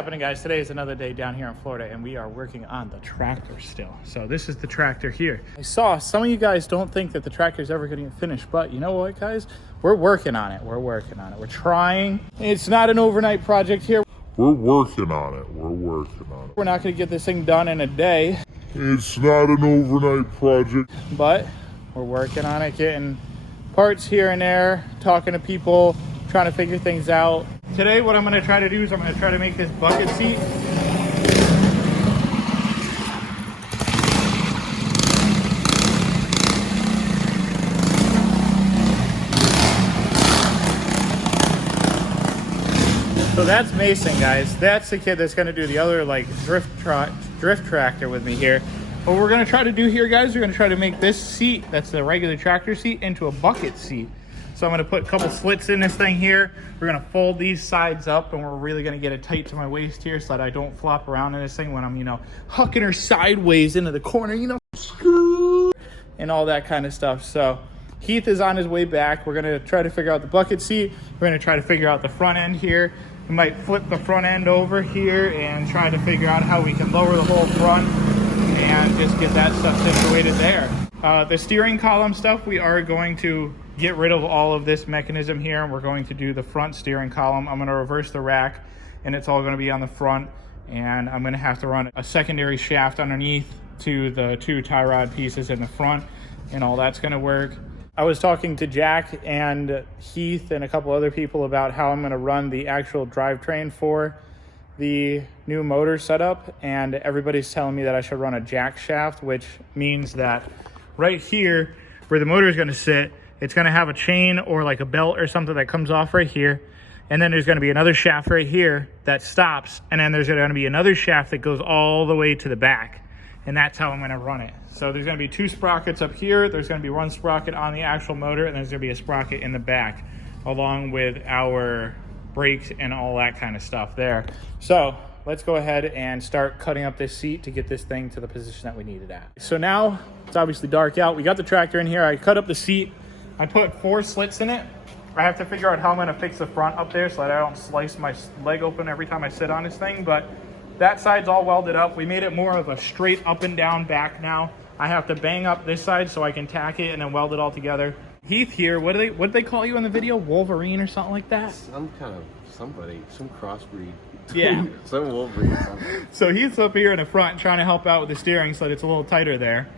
happening, guys? Today is another day down here in Florida and we are working on the tractor still. So this is the tractor here. I saw some of you guys don't think that the tractor is ever going to get finished, but you know what, guys? We're working on it. We're working on it. We're trying. It's not an overnight project here. We're working on it. We're working on it. We're not going to get this thing done in a day. It's not an overnight project, but we're working on it, getting parts here and there, talking to people, trying to figure things out. Today, what I'm going to try to do is I'm going to try to make this bucket seat. So that's Mason, guys. That's the kid that's going to do the other like drift tractor with me here. What we're going to try to do here, guys, we're going to try to make this seat, that's the regular tractor seat, into a bucket seat. So I'm going to put a couple slits in this thing here. We're going to fold these sides up and we're really going to get it tight to my waist here so that I don't flop around in this thing when I'm, you know, hucking her sideways into the corner, you know, and all that kind of stuff. So Heath is on his way back. We're going to try to figure out the bucket seat. We're going to try to figure out the front end here. We might flip the front end over here and try to figure out how we can lower the whole front and just get that stuff situated there. The steering column stuff, we are going to get rid of all of this mechanism here, and we're going to do the front steering column. I'm going to reverse the rack and it's all going to be on the front, and I'm going to have to run a secondary shaft underneath to the two tie rod pieces in the front, and all that's going to work. I was talking to Jack and Heath and a couple other people about how I'm going to run the actual drivetrain for the new motor setup, and everybody's telling me that I should run a jack shaft, which means that right here where the motor is going to sit, it's going to have a chain or like a belt or something that comes off right here, and then there's going to be another shaft right here that stops, and then there's going to be another shaft that goes all the way to the back, and that's how I'm going to run it. So there's going to be two sprockets up here, there's going to be one sprocket on the actual motor, and there's going to be a sprocket in the back along with our brakes and all that kind of stuff there. So let's go ahead and start cutting up this seat to get this thing to the position that we need it at. So now it's obviously dark out. We got the tractor in here. I cut up the seat. I put 4 slits in it. I have to figure out how I'm going to fix the front up there so that I don't slice my leg open every time I sit on this thing, but that side's all welded up. We made it more of a straight up and down back now. I have to bang up this side so I can tack it and then weld it all together. Heath here, what did they call you in the video? Wolverine or something like that? Some crossbreed. Yeah. Some Wolverine. So Heath's up here in the front trying to help out with the steering so that it's a little tighter there.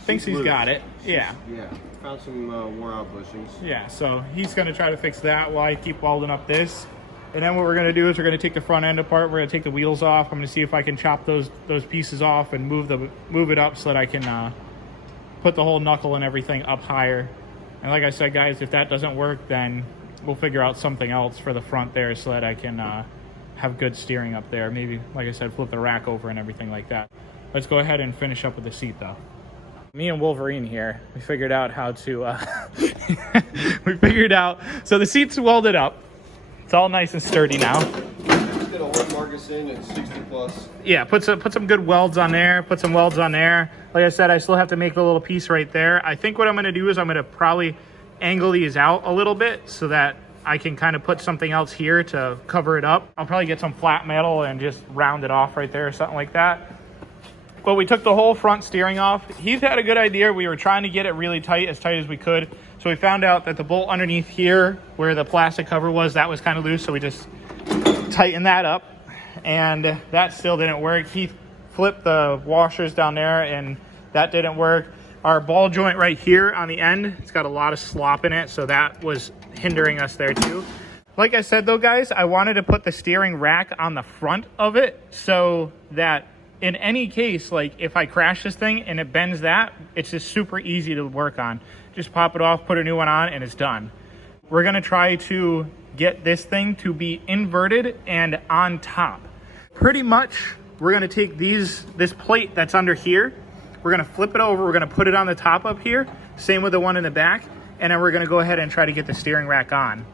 Thinks he's got it. Yeah. Yeah. Found some wore out bushings. Yeah, so he's going to try to fix that while I keep welding up this. And then what we're going to do is we're going to take the front end apart. We're going to take the wheels off. I'm going to see if I can chop those pieces off and move it up so that I can put the whole knuckle and everything up higher. And like I said, guys, if that doesn't work, then we'll figure out something else for the front there so that I can have good steering up there. Maybe, like I said, flip the rack over and everything like that. Let's go ahead and finish up with the seat, though. Me and Wolverine here, we figured out how to, so the seat's welded up. It's all nice and sturdy now. Just did a whole Marcus-in at 60 plus. Yeah, put some good welds on there, put some welds on there. Like I said, I still have to make the little piece right there. I think what I'm gonna do is I'm gonna probably angle these out a little bit so that I can kind of put something else here to cover it up. I'll probably get some flat metal and just round it off right there or something like that. Well, we took the whole front steering off. He's had a good idea. We were trying to get it really tight as we could. So we found out that the bolt underneath here, where the plastic cover was, that was kind of loose. So we just tightened that up, and that still didn't work. He flipped the washers down there, and that didn't work. Our ball joint right here on the end, it's got a lot of slop in it, so that was hindering us there too. Like I said though, guys, I wanted to put the steering rack on the front of it so that in any case, like if I crash this thing and it bends that, it's just super easy to work on. Just pop it off, put a new one on, and it's done. We're gonna try to get this thing to be inverted and on top. Pretty much, we're gonna take this plate that's under here, we're gonna flip it over, we're gonna put it on the top up here, same with the one in the back, and then we're gonna go ahead and try to get the steering rack on.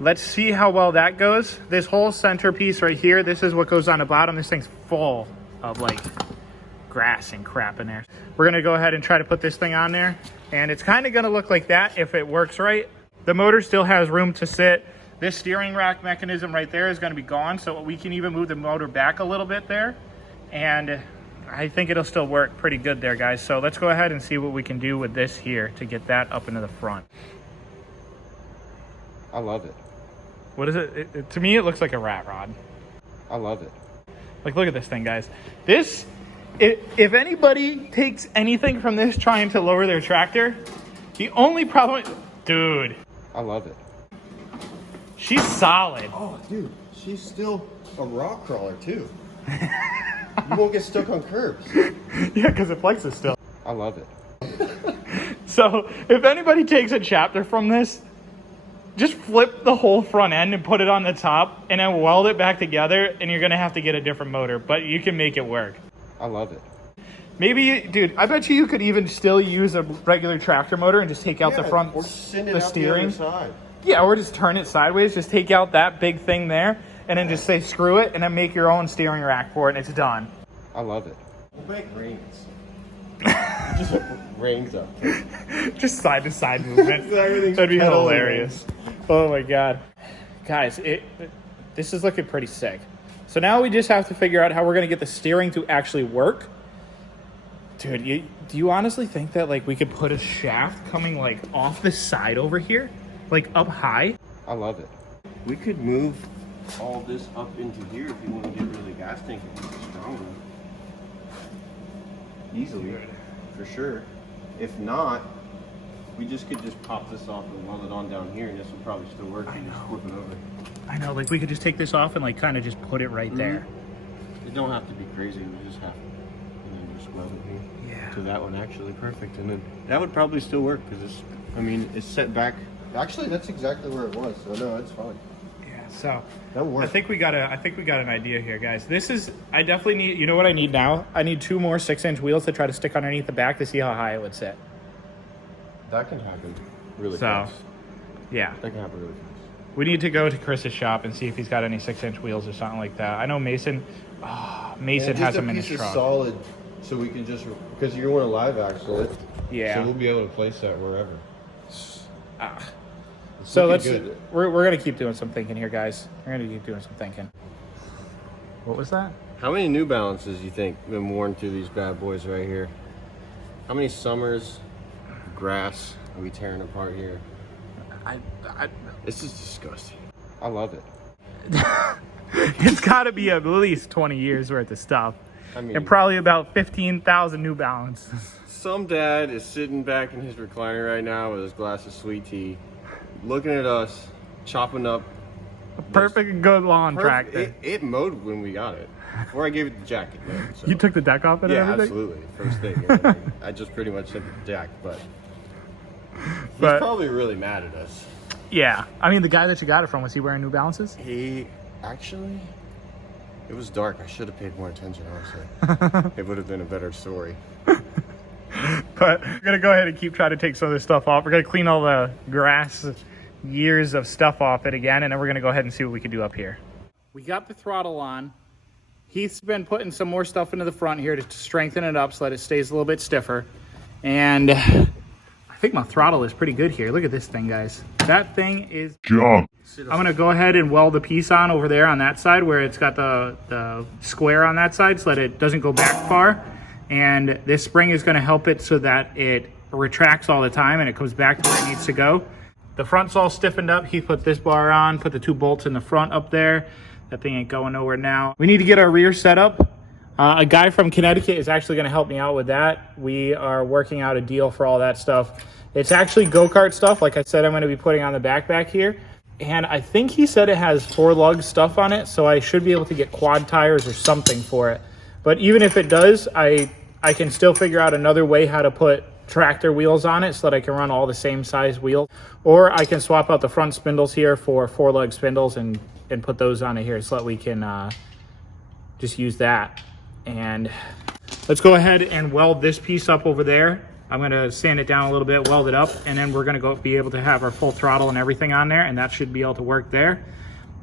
Let's see how well that goes. This whole center piece right here, this is what goes on the bottom. This thing's full of like grass and crap in there. We're gonna go ahead and try to put this thing on there, and it's kind of gonna look like that if it works right. The motor still has room to sit. This steering rack mechanism right there is going to be gone, so we can even move the motor back a little bit there. And I think it'll still work pretty good there, guys. So let's go ahead and see what we can do with this here to get that up into the front. I love it. What is it? To me, it looks like a rat rod. I love it. Like, look at this thing, guys. This, if anybody takes anything from this trying to lower their tractor, the only problem, dude. I love it. She's solid. Oh, dude, she's still a rock crawler too. You won't get stuck on curbs. Yeah, because it flexes still. I love it. So if anybody takes a chapter from this, just flip the whole front end and put it on the top and then weld it back together, and you're gonna have to get a different motor, but you can make it work. I love it. Maybe, dude, I bet you could even still use a regular tractor motor and just take out the front, or send it the out steering. the other side. Yeah, or just turn it sideways, just take out that big thing there, and then just say screw it, and then make your own steering rack for it, and it's done. I love it. We'll make rings. Just rings up. Just side to side movement. Everything's That'd be pedaling. hilarious. Oh my god. Guys, this is looking pretty sick. So now we just have to figure out how we're gonna get the steering to actually work. Dude, do you honestly think that like we could put a shaft coming like off the side over here? Like up high? I love it. We could move all this up into here if you want to get rid of the gas tank and make it stronger. Easily, for sure. If not, we just could just pop this off and weld it on down here, and this will probably still work. And just flip it over. I know, like we could just take this off and like kind of just put it right there. It don't have to be crazy. We just have to, and then just weld it here. Yeah. So that one actually perfect, and then that would probably still work because it's, I mean, it's set back. Actually, that's exactly where it was. So no, it's fine. Yeah, so That works. I think we got an idea here, guys. This is, I definitely need, you know what I need now? I need 2 more 6-inch wheels to try to stick underneath the back to see how high it would sit. That can happen really So, fast. yeah. That can happen really fast. We need to go to Chris's shop and see if he's got any 6-inch wheels or something like that. I know Mason has them in his truck. Solid, so we can just, because you want a live axle it. Yeah. So we'll be able to place that wherever. So looking we're gonna keep doing some thinking here, guys. We're gonna keep doing some thinking. What was that? How many New Balances you think been worn through these bad boys right here? How many summers grass are we tearing apart here? This is disgusting. I love it. It's got to be at least 20 years worth of stuff, I mean, and probably about 15,000 New Balance. some dad is sitting back in his recliner right now with his glass of sweet tea, looking at us, chopping up. A perfect and good lawn tractor. It mowed when we got it. Before I gave it the jack, it mowed, so. You took the deck off it and Yeah, everything? absolutely. First thing. Yeah, I just pretty much took the jack, but he's probably really mad at us. Yeah. I mean, the guy that you got it from, was he wearing New Balances? He actually, it was dark. I should have paid more attention, honestly. It would have been a better story. But we're going to go ahead and keep trying to take some of this stuff off. We're going to clean all the grass, years of stuff off it again, and then we're going to go ahead and see what we can do up here. We got the throttle on. Heath's been putting some more stuff into the front here to strengthen it up so that it stays a little bit stiffer. And I think my throttle is pretty good here. Look at this thing, guys. That thing is junk. I'm going to go ahead and weld the piece on over there on that side where it's got the square on that side so that it doesn't go back far. And this spring is going to help it so that it retracts all the time and it comes back to where it needs to go. The front's all stiffened up. He put this bar on, put the 2 bolts in the front up there. That thing ain't going nowhere now. We need to get our rear set up. A guy from Connecticut is actually going to help me out with that. We are working out a deal for all that stuff. It's actually go-kart stuff. Like I said, I'm going to be putting on the back here. And I think he said it has 4-lug stuff on it, so I should be able to get quad tires or something for it. But even if it does, I can still figure out another way how to put tractor wheels on it so that I can run all the same size wheels. Or I can swap out the front spindles here for 4-lug spindles and put those on it here so that we can just use that. And let's go ahead and weld this piece up over there. I'm going to sand it down a little bit, weld it up, and then we're going to be able to have our full throttle and everything on there, and that should be able to work there.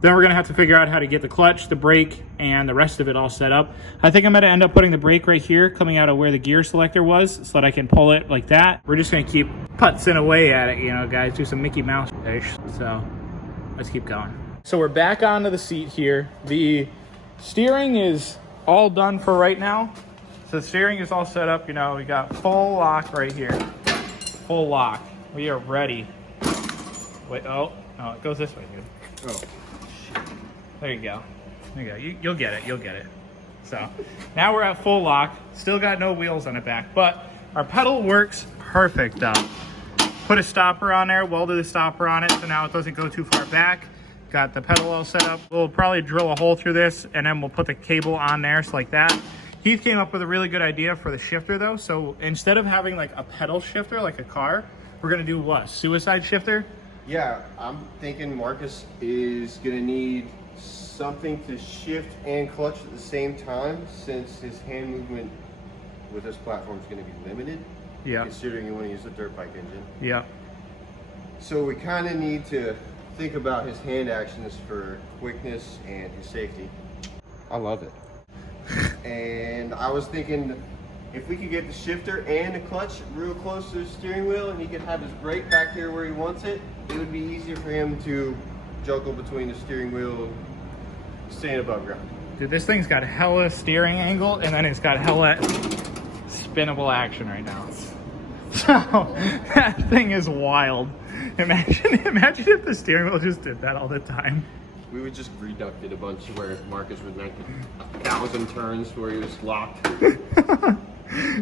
Then we're going to have to figure out how to get the clutch, the brake, and the rest of it all set up. I think I'm going to end up putting the brake right here coming out of where the gear selector was so that I can pull it like that. We're just going to keep putzing away at it, you know, guys, do some Mickey Mouse-ish. So let's keep going. So we're back onto the seat here. The steering is all done for right now. So the steering is all set up. You know, we got full lock right here. Full lock. We are ready. Wait, oh, no, it goes this way, dude. Oh, shit. There you go. There you go. You'll get it. You'll get it. So now we're at full lock. Still got no wheels on the back, but our pedal works perfect though. Put a stopper on there, welded a stopper on it, so now it doesn't go too far back. Got the pedal all set up. We'll probably drill a hole through this and then we'll put the cable on there, so like that. Heath came up with a really good idea for the shifter though. So instead of having like a pedal shifter like a car, we're gonna do what? Suicide shifter? Yeah, I'm thinking Marcus is gonna need something to shift and clutch at the same time, since his hand movement with this platform is going to be limited. Yeah. Considering you want to use a dirt bike engine. Yeah. So we kind of need to think about his hand actions for quickness and his safety. I love it. And I was thinking if we could get the shifter and the clutch real close to the steering wheel and he could have his brake back here where he wants it, it would be easier for him to juggle between the steering wheel and staying above ground. Dude, this thing's got hella steering angle and then it's got hella spinnable action right now. So that thing is wild. Imagine if the steering wheel just did that all the time. We would just reduct it a bunch where Marcus would make 1,000 turns where he was locked.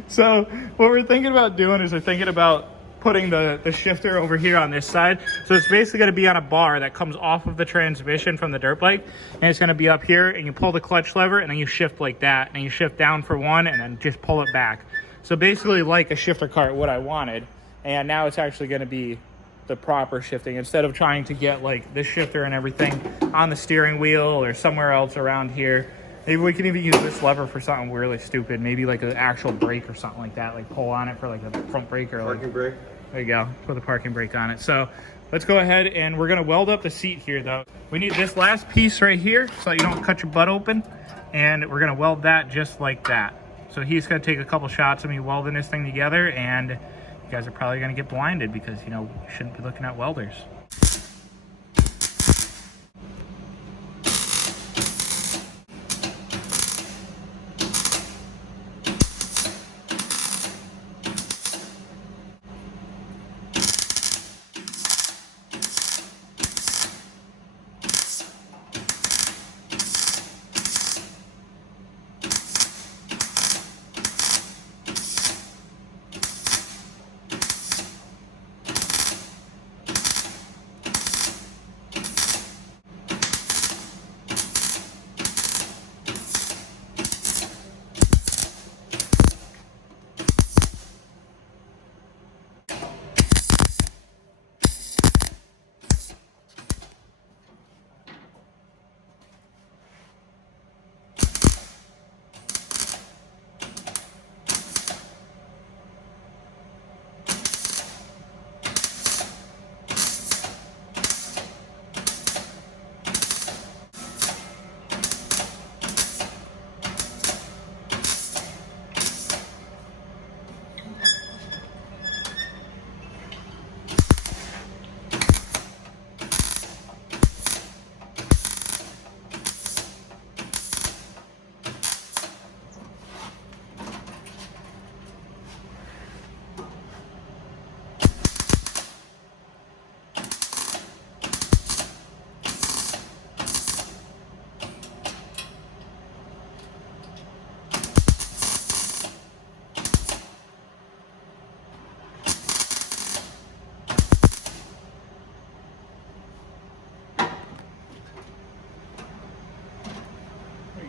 So what we're thinking about doing is we're thinking about putting the shifter over here on this side. So it's basically going to be on a bar that comes off of the transmission from the dirt bike, and it's going to be up here, and you pull the clutch lever and then you shift like that, and you shift down for one and then just pull it back. So basically like a shifter cart, what I wanted, and now it's actually going to be the proper shifting instead of trying to get like the shifter and everything on the steering wheel or somewhere else around here. Maybe we can even use this lever for something really stupid. Maybe like an actual brake or something like that. Like pull on it for like a front brake or Parking like, brake. there you go. Put the parking brake on it. So let's go ahead and we're gonna weld up the seat here though. We need this last piece right here so you don't cut your butt open. And we're gonna weld that just like that. So he's gonna take a couple shots of me welding this thing together, and you guys are probably gonna get blinded because, you know, you shouldn't be looking at welders.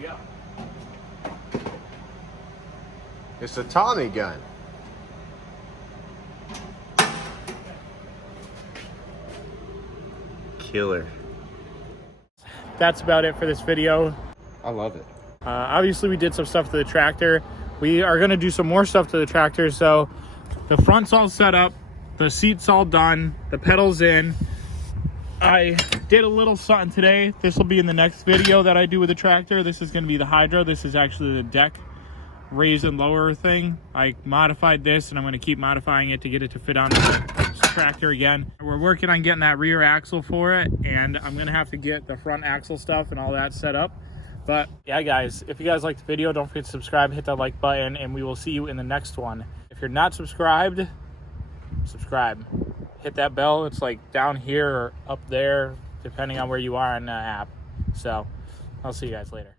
Yeah. It's a Tommy gun. Killer. That's about it for this video. I love it. Obviously we did some stuff to the tractor. We are gonna do some more stuff to the tractor. So the front's all set up, the seat's all done, the pedal's in. I did a little something today. This will be in the next video that I do with the tractor. This is gonna be the hydro. This is actually the deck raise and lower thing. I modified this and I'm gonna keep modifying it to get it to fit on the tractor again. We're working on getting that rear axle for it, and I'm gonna have to get the front axle stuff and all that set up. But yeah, guys, if you guys liked the video, don't forget to subscribe, hit that like button, and we will see you in the next one. If you're not subscribed, subscribe. Hit that bell. It's like down here or up there, depending on where you are on the app. So I'll see you guys later.